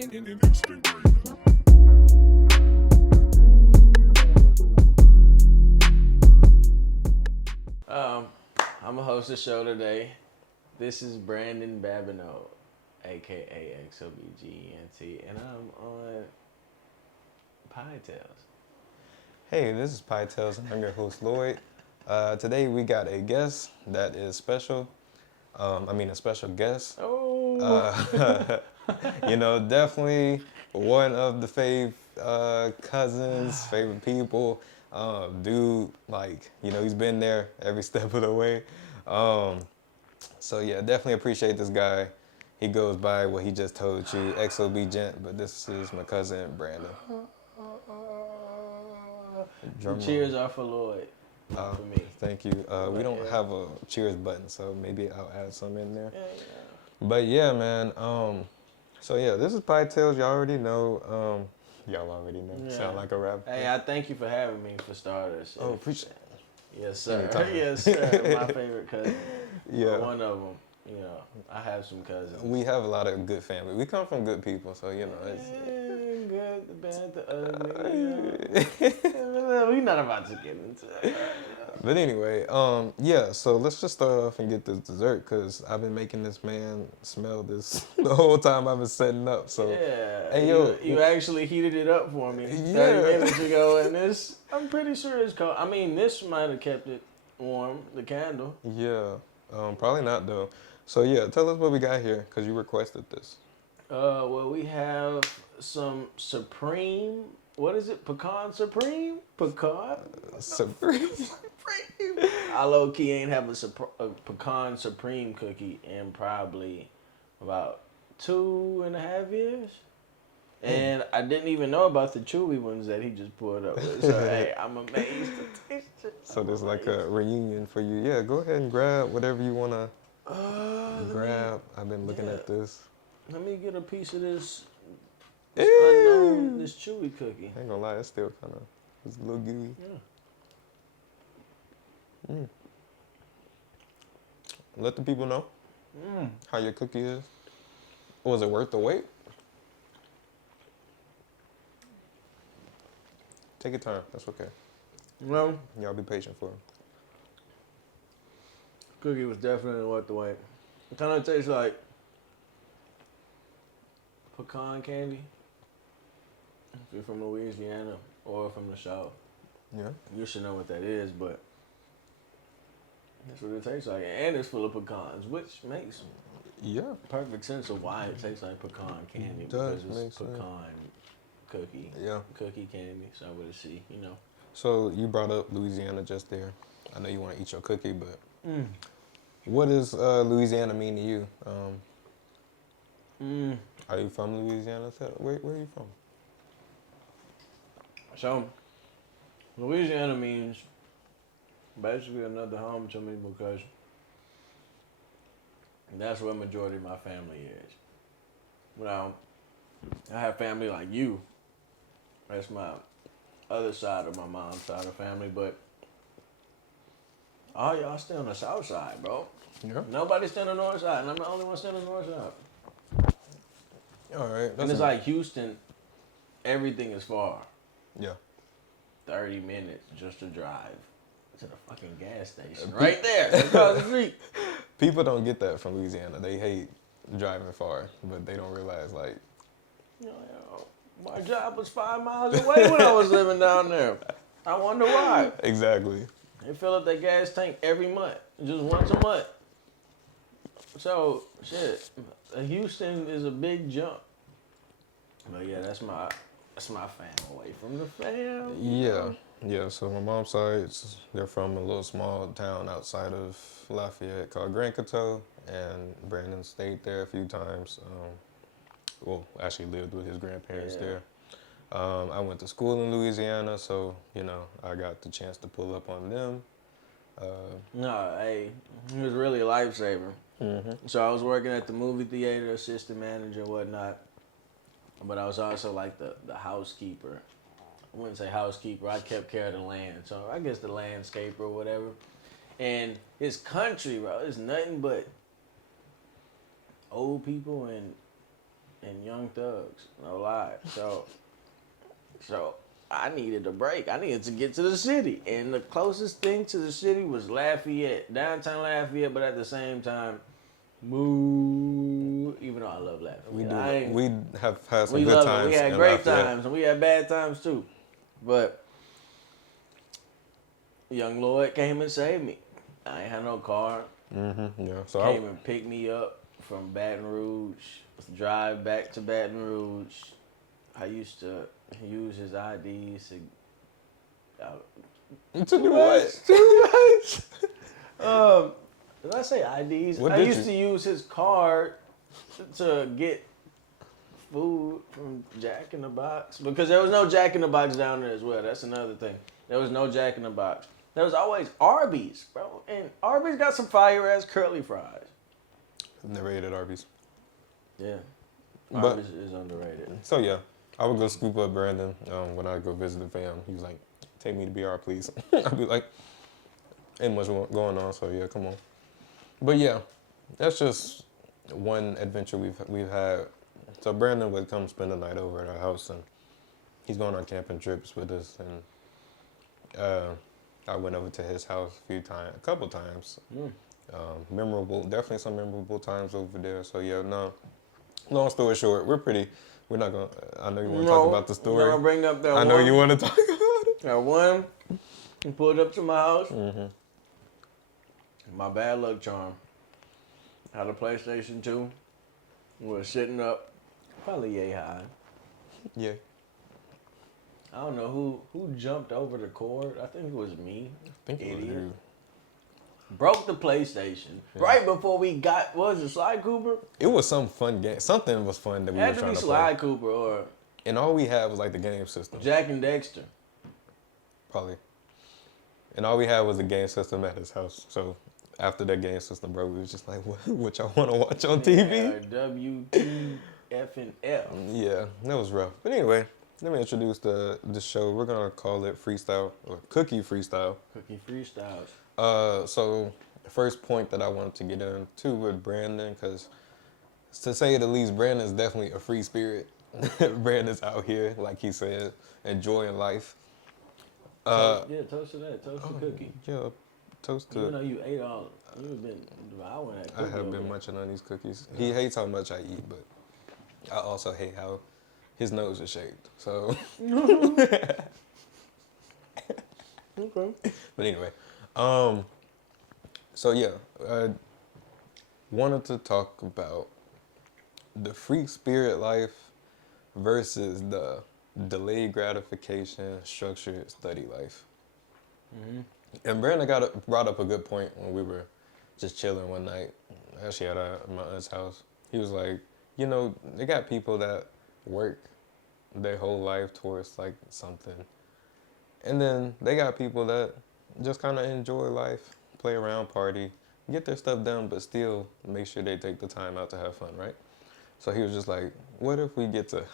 I'm gonna host the show today. This is Brandon Babineau, aka X.O.B, and I'm on Pie Tales. Hey, this is Pie Tales, and I'm your host, Lloyd. Today we got a guest that is special. A special guest. Oh, Definitely one of the cousins, favorite people. He's been there every step of the way. Definitely appreciate this guy. He goes by what he just told you, X.O.b gent, but this is my cousin, Brandon. the cheers are for Lloyd, not for me. Thank you. We don't have a cheers button, so maybe I'll add some in there. Yeah. But yeah, man. This is Pie Tales. Y'all already know. Y'all already know. Yeah. Sound like a rapper. Hey, I thank you for having me for starters. Oh, appreciate it. Yes, sir. Anytime. Yes, sir. My favorite cousin. Yeah. One of them. I have some cousins. We have a lot of good family. We come from good people, so it's good, the bad, the ugly. We're not about to get into it. But anyway, so let's just start off and get this dessert, because I've been making this man smell this the whole time I've been setting up. So yeah, hey, yo, you actually heated it up for me 30 minutes ago, and this, I'm pretty sure it's cold. I mean, this might have kept it warm, the candle. Yeah, probably not though. So yeah, tell us what we got here, because you requested this. Well, we have some Supreme. What is it? Pecan Supreme? Pecan? Supreme. I low key ain't have a Pecan Supreme cookie in probably about 2.5 years. And I didn't even know about the chewy ones that he just pulled up with. So, hey, I'm amazed to taste it. So there's like a reunion for you. Yeah, go ahead and grab whatever you want to grab. I've been looking at this. Let me get a piece of this unknown, this chewy cookie. I ain't gonna lie, it's still kind of, it's a little gooey. Yeah. Let the people know how your cookie is. Was it worth the wait? Take your time. That's okay. Well, Y'all be patient for him. Cookie was definitely worth the wait. It kind of tastes like pecan candy. If you're from Louisiana or from the South, Yeah. you should know what that is, but that's what it tastes like. And it's full of pecans, which makes perfect sense of why it tastes like pecan candy, because it's pecan cookie. Yeah. Cookie candy, so with a C, So you brought up Louisiana just there. I know you want to eat your cookie, but what does Louisiana mean to you? Are you from Louisiana? Where are you from? So, Louisiana means basically another home to me, because that's where majority of my family is. Now, I have family like you. That's my other side of my mom's side of family, but all y'all stay on the south side, bro. Yeah. Nobody stay on the north side, and I'm the only one staying on the north side. All right. And it's like Houston, everything is far. Yeah. 30 minutes just to drive to the fucking gas station. Right there, across the street. People don't get that from Louisiana. They hate driving far, but they don't realize, like, my job was 5 miles away when I was living down there. I wonder why. Exactly. They fill up their gas tank every month, just once a month. So, shit, Houston is a big jump. But yeah, that's my fam away from the fam. Yeah. So my mom's side, they're from a little small town outside of Lafayette called Grand Coteau, and Brandon stayed there a few times. Actually lived with his grandparents there. I went to school in Louisiana, so I got the chance to pull up on them. He was really a lifesaver. So I was working at the movie theater, assistant manager and whatnot. But I was also like the housekeeper. I wouldn't say housekeeper. I kept care of the land. So I guess the landscaper or whatever. And his country, bro, is nothing but old people and and Young Thugs. No lie. So I needed a break. I needed to get to the city, and the closest thing to the city was Lafayette, downtown Lafayette. But at the same time, moo. Even though I love Lafayette, We have had some we good love it. We times had in great Lafayette. times, and we had bad times too. But young Lloyd came and saved me. I ain't had no car. Yeah. So Came and picked me up from Baton Rouge. Drive back to Baton Rouge. I used to use his IDs to do what? Too much. Did I say IDs? What I did used you? to use his card to get food from Jack in the Box because there was no Jack in the Box down there as well. That's another thing. There was no Jack in the Box. There was always Arby's, bro, and Arby's got some fire ass curly fries. I've never ate at Arby's. Yeah, But- Arby's is underrated. So yeah, I would go scoop up Brandon when I go visit the fam. He was like, "Take me to BR, please." I'd be like, "Ain't much going on." So yeah, come on. But yeah, that's just one adventure we've had. So Brandon would come spend the night over at our house, and he's going on camping trips with us. And I went over to his house a couple times. Definitely some memorable times over there. So yeah, no. Long story short, we're not gonna. I know you want to talk about the story. I'm gonna bring up that I know you want to talk about it. That one, he pulled up to my house. Mm-hmm. My bad luck charm. Had a PlayStation 2. Was sitting up, probably yay high. Yeah. I don't know who jumped over the cord. I think it was me. I think it was Idiot. you. Broke the PlayStation right before we got. What was it, Sly Cooper? It was some fun game. Something was fun that we It were had to trying be to Sly play. Cooper or And all we had was like the game system, Jack and Dexter. probably. And all we had was the game system at his house. So after that game system, bro, we was just like, what y'all want to watch on TV? WTF and F. Yeah, that was rough. But anyway, let me introduce the show. We're gonna call it Freestyle or Cookie Freestyle. Cookie Freestyles. So the first point that I wanted to get into with Brandon, because to say the least, Brandon's definitely a free spirit. Brandon's out here, like he said, enjoying life. Toast to that. Toast to cookie. Yeah, toast to. Even though you ate all, you've been devouring that I cookie. have over been there. munching on these cookies. He hates how much I eat, but I also hate how his nose is shaped. So, Okay. but anyway, so yeah, I wanted to talk about the free spirit life versus the delayed gratification, structured study life. Mm-hmm. And Brandon brought up a good point when we were just chilling one night, actually at my aunt's house. He was like, they got people that work their whole life towards like something. And then they got people that just kind of enjoy life, play around, party, get their stuff done, but still make sure they take the time out to have fun, right? So he was just like, what if we get to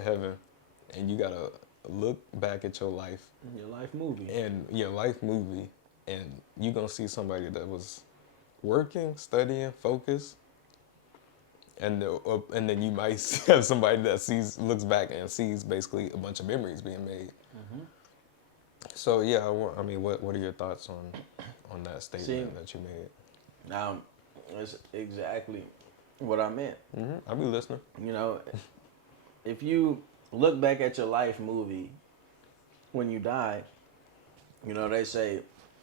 heaven and you gotta look back at your life Your life movie. and you gonna see somebody that was working, studying, focused, and then you might have somebody that looks back and sees basically a bunch of memories being made. Mm-hmm. So yeah, what are your thoughts on that statement that you made? Now, that's exactly what I meant. Mm-hmm. I'll be listening. If you look back at your life movie when you die, they say,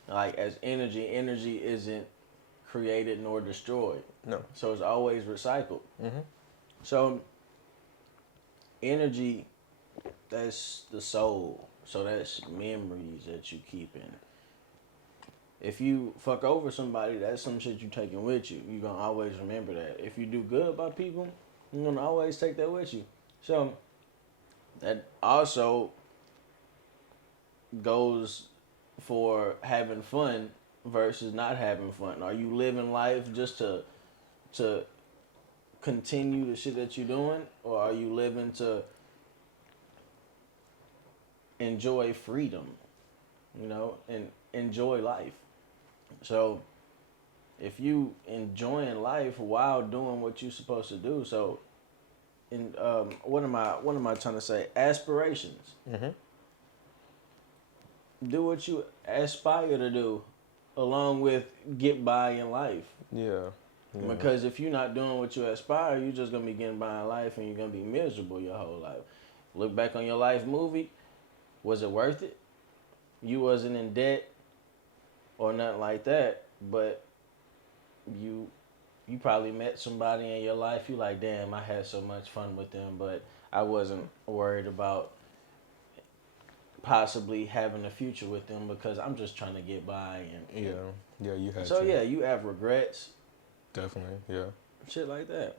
like, as energy isn't created nor destroyed. No. So it's always recycled. Mm-hmm. So energy, that's the soul. So that's memories that you keep in. If you fuck over somebody, that's some shit you taking with you. You're going to always remember that. If you do good by people, you're going to always take that with you. So that also goes for having fun versus not having fun. Are you living life just to continue the shit that you're doing? Or are you living to enjoy freedom, and enjoy life? So if you enjoying life while doing what you're supposed to do, so in what am I trying to say? Aspirations. Mm-hmm. Do what you aspire to do, along with get by in life. Yeah. Yeah. Because if you're not doing what you aspire, you're just gonna be getting by in life, and you're gonna be miserable your whole life. Look back on your life movie. Was it worth it? You wasn't in debt or nothing like that, but you you probably met somebody in your life. You like, damn, I had so much fun with them, but I wasn't worried about possibly having a future with them because I'm just trying to get by and Yeah. Yeah. You had. so yeah, you have regrets, Definitely. Yeah. shit like that.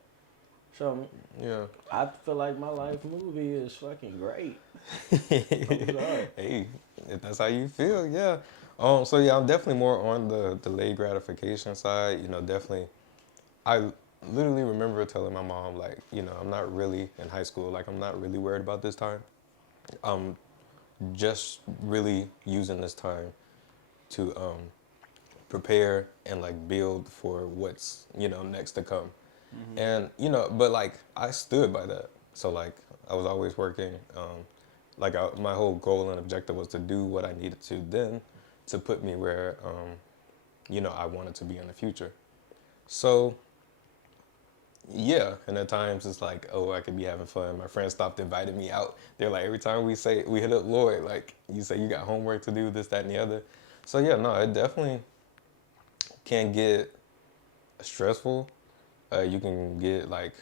So Yeah. I feel like my life movie is fucking great. sorry. Hey, if that's how you feel, yeah. So yeah, I'm definitely more on the delayed gratification side. You know, definitely. I literally remember telling my mom, like, you know, I'm not really in high school. Like, I'm not really worried about this time. I'm just really using this time to prepare and like build for what's next to come. And but like I stood by that. So like I was always working. My whole goal and objective was to do what I needed to then to put me where I wanted to be in the future. So yeah, and at times it's like, oh, I could be having fun. My friends stopped inviting me out. They're like, every time we hit up Lloyd, like you say you got homework to do, this, that, and the other. So yeah, no, it definitely can get stressful. You can get like,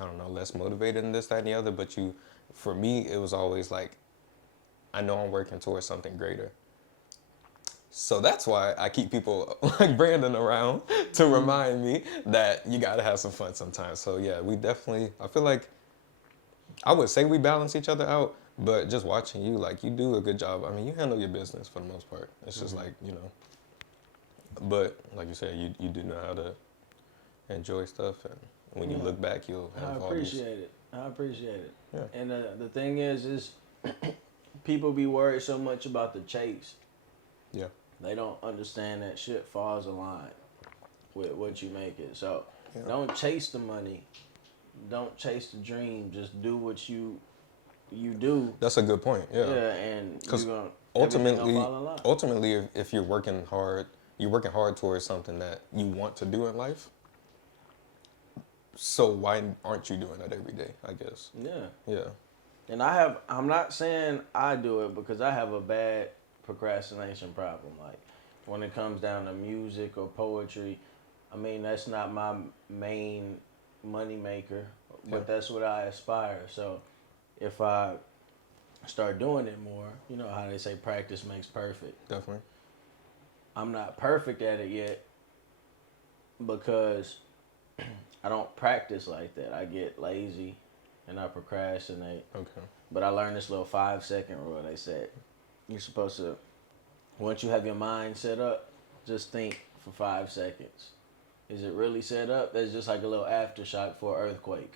I don't know, less motivated and this, that, and the other. But for me, it was always like, I know I'm working towards something greater. So that's why I keep people like Brandon around to remind me that you gotta have some fun sometimes. So yeah, I feel like I would say we balance each other out, but just watching you, like you do a good job. I mean, you handle your business for the most part. It's just like, but like you said, you do know how to enjoy stuff, and when you look back, you'll have all these. I appreciate it. Yeah. And the thing is people be worried so much about the chase. Yeah. They don't understand that shit falls a line with what you make it. So don't chase the money. Don't chase the dream. Just do what you do. That's a good point. Yeah. Yeah, and because ultimately, ultimately, if you're working hard towards something that you want to do in life. So why aren't you doing that every day? I guess. Yeah. Yeah. And I'm not saying I do it because I have a bad procrastination problem. Like when it comes down to music or poetry, I mean, that's not my main money maker, but that's what I aspire. So if I start doing it more, you know how they say practice makes perfect. Definitely. I'm not perfect at it yet because I don't practice like that. I get lazy and I procrastinate. Okay. But I learned this little 5-second rule. They said you're supposed to, once you have your mind set up, just think for 5 seconds. Is it really set up? That's just like a little aftershock for an earthquake.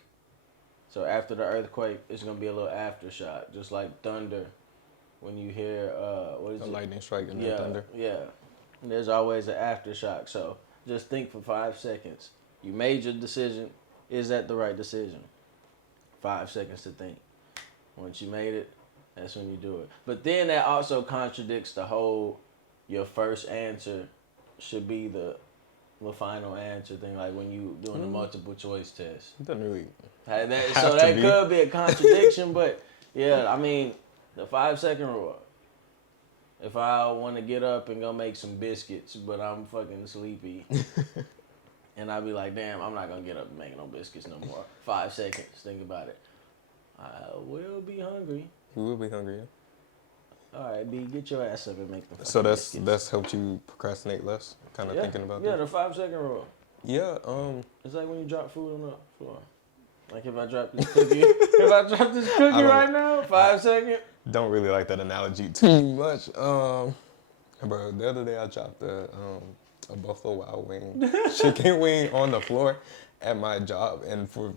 So after the earthquake, it's going to be a little aftershock, just like thunder. When you hear, what is it? Lightning strike and then thunder. Yeah. And there's always an aftershock. So just think for 5 seconds. You made your decision. Is that the right decision? 5 seconds to think. Once you made it, that's when you do it. But then that also contradicts the whole, your first answer should be the final answer thing, like when you doing the multiple choice test. It doesn't really So that could be a contradiction, but yeah, I mean, the 5-second rule. If I want to get up and go make some biscuits, but I'm fucking sleepy, and I be like, damn, I'm not going to get up and make no biscuits no more. 5 seconds, think about it. I will be hungry. You will be hungry, yeah. All right, B, get your ass up and make the So biscuits. that's helped you procrastinate less, kind of thinking about that? Yeah, the 5-second rule. Yeah, It's like when you drop food on the floor. Like if I drop this cookie, right now, 5 seconds. Don't really like that analogy too much. Bro, the other day I dropped a Buffalo Wild Wing chicken wing on the floor at my job, and for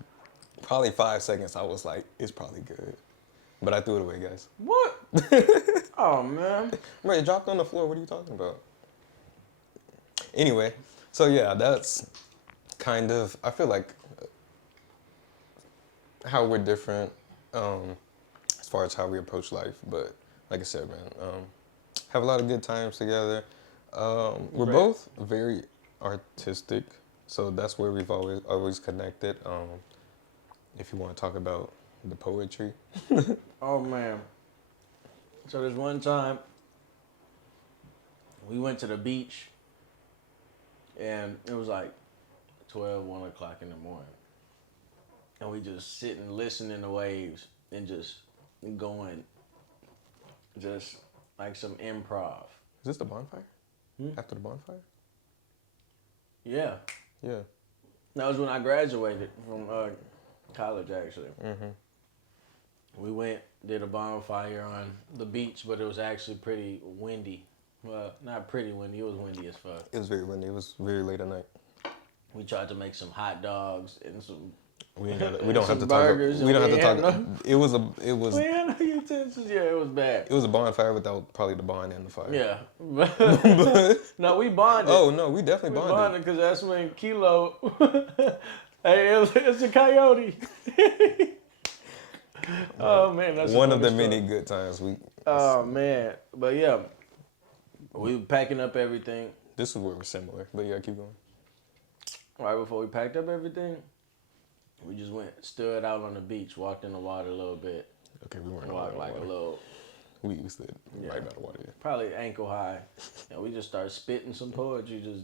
probably 5 seconds I was like, it's probably good. But I threw it away, guys. What? Oh, man. Bro, it dropped on the floor. What are you talking about? Anyway, so yeah, that's kind of, I feel like how we're different as far as how we approach life. But like I said, man, have a lot of good times together. We're Right. both very artistic, so that's where we've always connected. If you want to talk about the poetry, Oh man. So there's one time we went to the beach and it was like 12, 1 o'clock in the morning. And we just sitting, listening to waves and just going, just like some improv. is this the bonfire? Hmm? After the bonfire? Yeah. Yeah. That was when I graduated from college, actually. Mm-hmm. We went, did a bonfire on the beach, but it was actually pretty windy. Well, not pretty windy, it was windy as fuck. It was very windy. It was very late at night. We tried to make some hot dogs and some. We ain't got. We don't have Some to talk. burgers We don't have to and talk. we It was We had no utensils. Yeah, it was bad. it was a bonfire without probably the bond and the fire. Yeah. But No, we bonded. oh no, we definitely We bonded. bonded because that's when Kilo. Hey, it's a coyote. Oh man, that's One a of the funny many story. good times we. Oh man, but yeah, we were packing up everything. This is where we're similar, but yeah, keep going. Right before we packed up everything, we just went, stood out on the beach, walked in the water a little bit, Okay, we weren't walked like a little, We used to Yeah. right by the water. Yeah. probably ankle high, and we just started spitting some poetry, just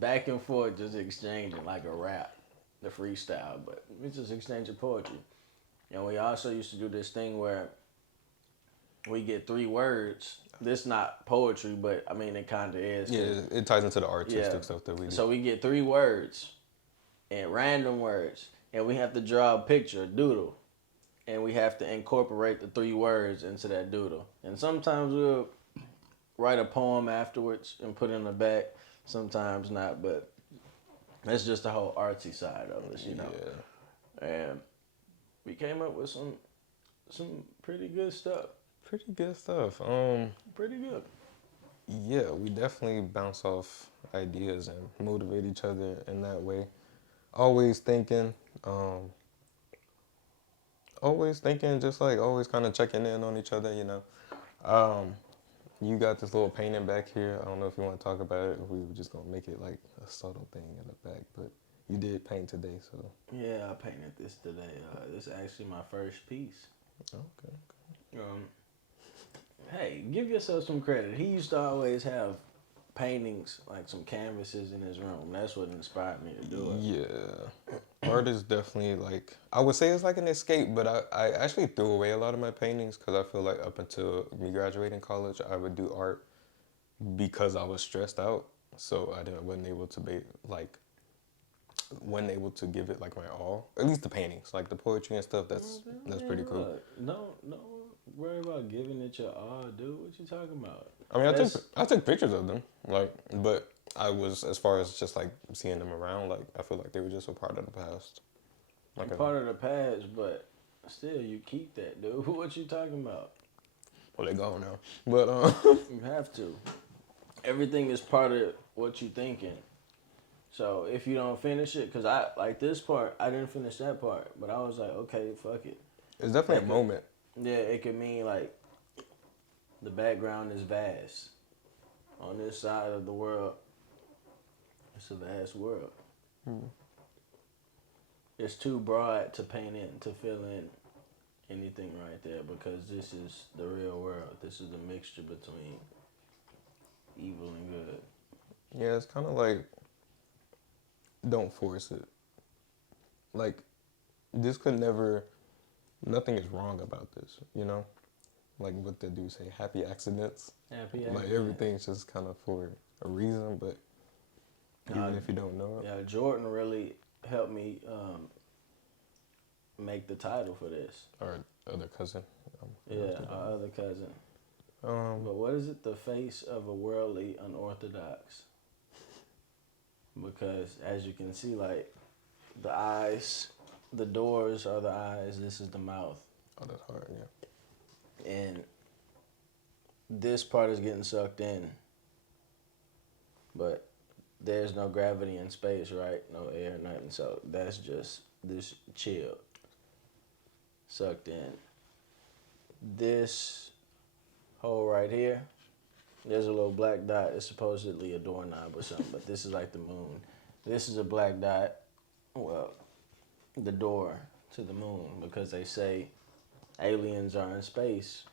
back and forth, just exchanging like a rap, the freestyle, but we just exchanging poetry. And we also used to do this thing where we get 3 words. This not poetry, but I mean it kind of is. 'cause- Yeah, it ties into the artistic Yeah. stuff that we do. So we get 3 words, and random words, and we have to draw a picture, a doodle, and we have to incorporate the 3 words into that doodle. And sometimes we'll write a poem afterwards and put it in the back. Sometimes not, but that's just the whole artsy side of us, you know. Yeah. And we came up with some pretty good stuff. Pretty good stuff. Pretty good. Yeah, we definitely bounce off ideas and motivate each other in that way. Always thinking, just like always kind of checking in on each other, you know. You got this little painting back here. I don't know if you want to talk about it, or we were just gonna make it like a subtle thing in the back, but you did paint today, so Yeah, I painted this today. This is actually my first piece. okay. Hey, give yourself some credit. He used to always have paintings, like some canvases in his room. That's what inspired me to do it. Yeah, art is definitely like I would say it's like an escape, but I actually threw away a lot of my paintings because I feel like up until me graduating college, I would do art because I was stressed out, so wasn't able to be like wasn't able to give it like my all. At least the paintings, like the poetry and stuff. That's pretty cool. Look, no worry about giving it your all, dude. What you talking about? I mean, That's- I took pictures of them, like, but I was as far as just like seeing them around, like I feel like they were just a part of the past. Like part of the past, but still, you keep that, dude. What you talking about? well, they gone now, but You have to. Everything is part of what you thinking. So if you don't finish it, because I like this part, I didn't finish that part, but I was like, okay, fuck it. it's definitely a Like, moment. Yeah, it could mean like the background is vast. On this side of the world, it's a vast world. It's too broad to paint in, to fill in anything right there, because this is the real world. This is the mixture between evil and good. Yeah, it's kind of like don't force it. Like this could never. Nothing is wrong about this, you know. Like what they do say, happy accidents. Happy Like accident. everything's just kind of for a reason, but even if you don't know it. Yeah, Jordan really helped me make the title for this. Our other cousin. Yeah, our other cousin. But what is it? The face of a worldly unorthodox. Because as you can see, like the eyes, the doors are the eyes. This is the mouth, Oh, that's hard, yeah. and this part is getting sucked in. But there's no gravity in space, right? No air, nothing. So that's just this chill. sucked in. This hole right here, there's a little black dot. It's supposedly a doorknob or something, but this is like the moon. This is a black dot. Well, the door to the moon, because they say aliens are in space.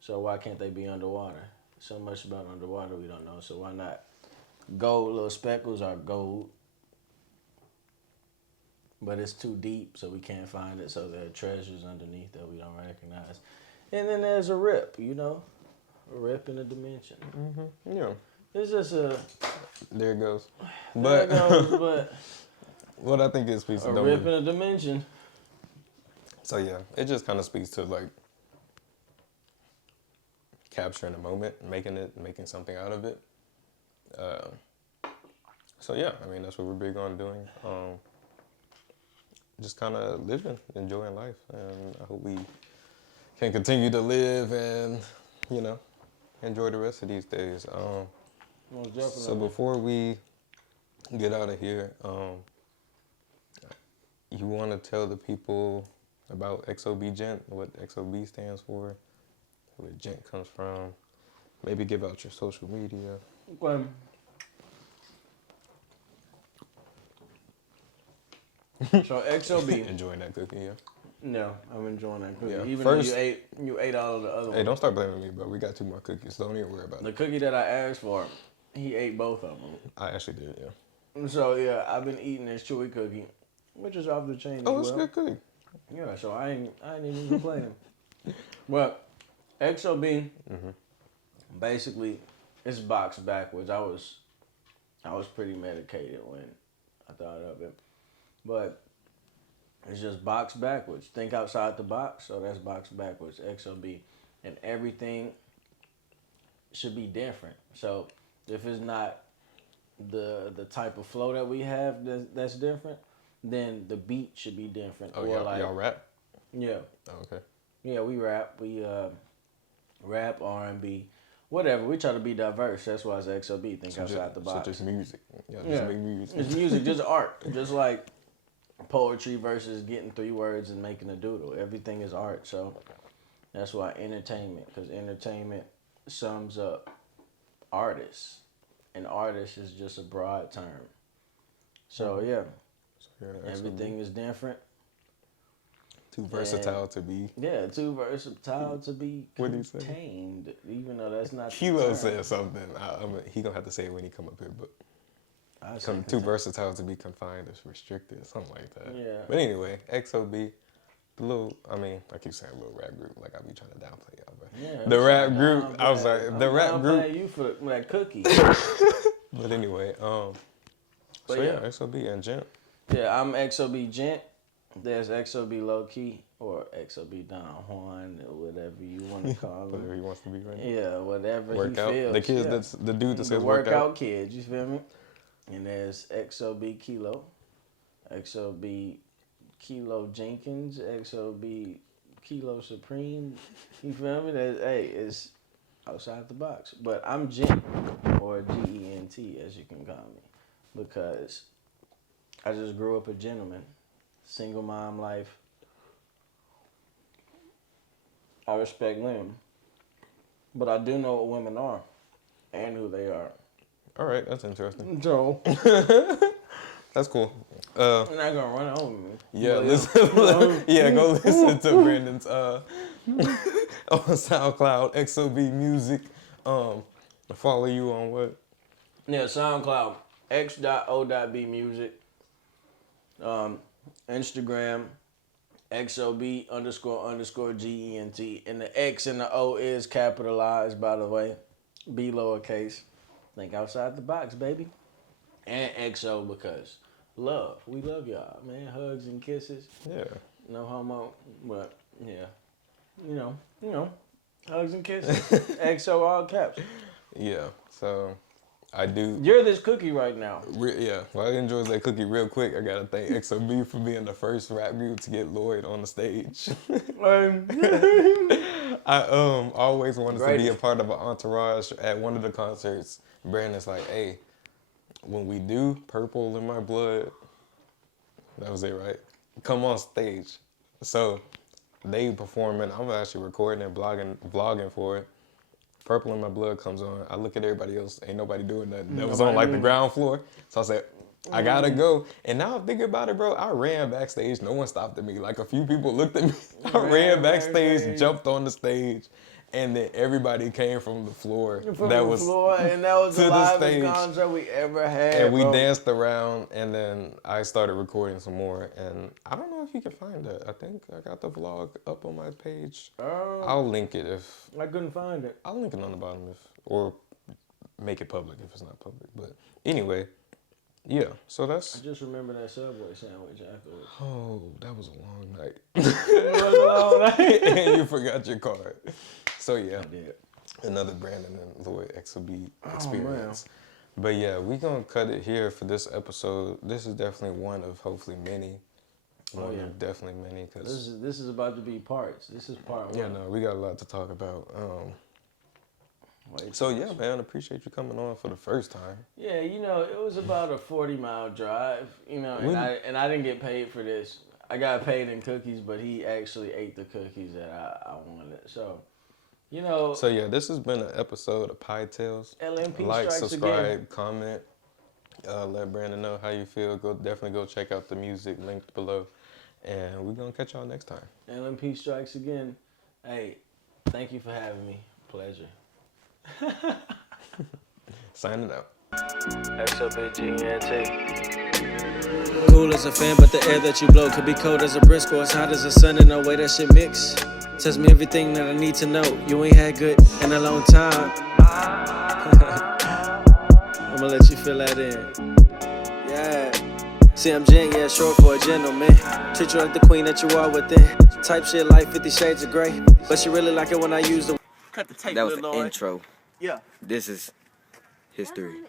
So why can't they be underwater? So much about underwater we don't know. So why not? Gold, little speckles are gold. But it's too deep, so we can't find it. So there are treasures underneath that we don't recognize. And then there's a rip, a rip in a dimension. Mm-hmm. Yeah. It's just a... There it goes. But what I think it speaks to... A rip in a dimension. So yeah, it just kind of speaks to like capturing a moment, making something out of it. So yeah, I mean, that's what we're big on doing. Just kind of living, enjoying life. And I hope we can continue to live and, enjoy the rest of these days. Most definitely. So before we get out of here, you want to tell the people about X.O.b Gent, what X.O.b stands for, where Gent comes from, maybe give out your social media. Okay. So X.O.b. Enjoying that cookie, yeah? No, I'm enjoying that cookie. Yeah. Even First, though you ate all of the other ones. Hey, don't start blaming me, bro. We got 2 more cookies. Don't even worry about it. The cookie that I asked for, he ate both of them. I actually did, yeah. So yeah, I've been eating this chewy cookie, which is off the chain. Oh, it's a good cookie. Yeah, so I ain't even complaining. But X.O.b. Basically, it's boxed backwards. I was pretty medicated when I thought of it, but it's just boxed backwards. Think outside the box, so that's boxed backwards. X.O.b. And everything should be different. So if it's not the type of flow that we have that's different, then the beat should be different. Oh, or y'all rap? Yeah. Oh, okay. Yeah, we rap. We rap, R&B, whatever. We try to be diverse. That's why it's X.O.b. Think outside the box. So just music. Yeah, just make music. It's music, just art. Just like poetry versus getting 3 words and making a doodle. Everything is art. So that's why entertainment, because entertainment sums up artists. And artist is just a broad term. So yeah, everything is different. Too versatile to be. Yeah, too versatile to be contained. Even though that's not. Kilo said something. He gonna have to say it when he come up here, but too versatile to be confined or restricted, something like that. Yeah. But anyway, X.O.b, I keep saying little rap group, like I be trying to downplay y'all, but yeah, the rap group. I was like the rap group. You for that cookie. But anyway, X.O.b and Gent. Yeah, I'm X.O.b Gent. There's X.O.b Low Key or X.O.b Don Juan or whatever you want to call him. Whatever he wants to be right now. Yeah, whatever workout. he feels. The kids, the dude that says workout kid, you feel me? And there's X.O.b Kilo, X.O.b Kilo Jenkins, X.O.b Kilo Supreme. You feel me? It's outside the box. But I'm Gent, or Gent as you can call me, because I just grew up a gentleman. Single mom life. I respect them. But I do know what women are and who they are. All right, that's interesting. So that's cool. you're not gonna run over me. Yeah, go listen to Brandon's on SoundCloud, X.O.b Music. Follow you on what? Yeah, SoundCloud, X.O.b Music. Instagram, X.O.b __Gent. And the X and the O is capitalized, by the way. B lowercase. Think outside the box, baby. And X.O. because love. We love y'all, man. Hugs and kisses. Yeah. No homo. But, yeah. You know. Hugs and kisses. X.O. all caps. Yeah. So I do. You're this cookie right now. Yeah. Well, I enjoyed that cookie real quick. I gotta thank X.O.b for being the first rap group to get Lloyd on the stage. I always wanted to be a part of an entourage at one of the concerts. Brandon's like, hey, when we do Purple in My Blood, that was it, right? Come on stage. So they performing. I'm actually recording and vlogging for it. Purple in My Blood comes on. I look at everybody else. Ain't nobody doing nothing. That was on like the ground floor. So I said, I gotta go. And now I'm thinking about it, bro. I ran backstage. No one stopped at me. Like a few people looked at me. I ran backstage, jumped on the stage, and then everybody came from the floor. And that was the livest concert we ever had. And we danced around, and then I started recording some more. And I don't know if you can find that. I think I got the vlog up on my page. I'll link it if I couldn't find it. I'll link it on the bottom or make it public if it's not public. But anyway. Yeah, so that's... I just remember that Subway sandwich afterwards. Oh, that was a long night. It was a long night. And you forgot your card. So yeah, I did. Another Brandon and Lloyd X.O.b experience. But yeah, we're going to cut it here for this episode. This is definitely one of hopefully many. Definitely many. Cause this is about to be parts. This is part one. Yeah, no, we got a lot to talk about. So yeah, man, appreciate you coming on for the first time. Yeah, it was about a 40-mile drive, and I didn't get paid for this. I got paid in cookies, but he actually ate the cookies that I wanted. So, So yeah, this has been an episode of Pie Tales. LMP like, strikes subscribe, again. comment. Let Brandon know how you feel. Definitely go check out the music linked below, and we're gonna catch y'all next time. LMP strikes again. Hey, thank you for having me. Pleasure. Signing out. X.O.b GNT. Cool as a fan, but the air that you blow could be cold as a brisk or as hot as the sun. In no way that shit mix. Tells me everything that I need to know. You ain't had good in a long time. I'ma let you fill that in. Yeah. See, I'm Jen, yeah, short for a gentleman. Treat you like the queen that you are within. Type shit like 50 Shades of Grey. But she really like it when I use the... Cut the tape. That was the intro. Yeah. This is history.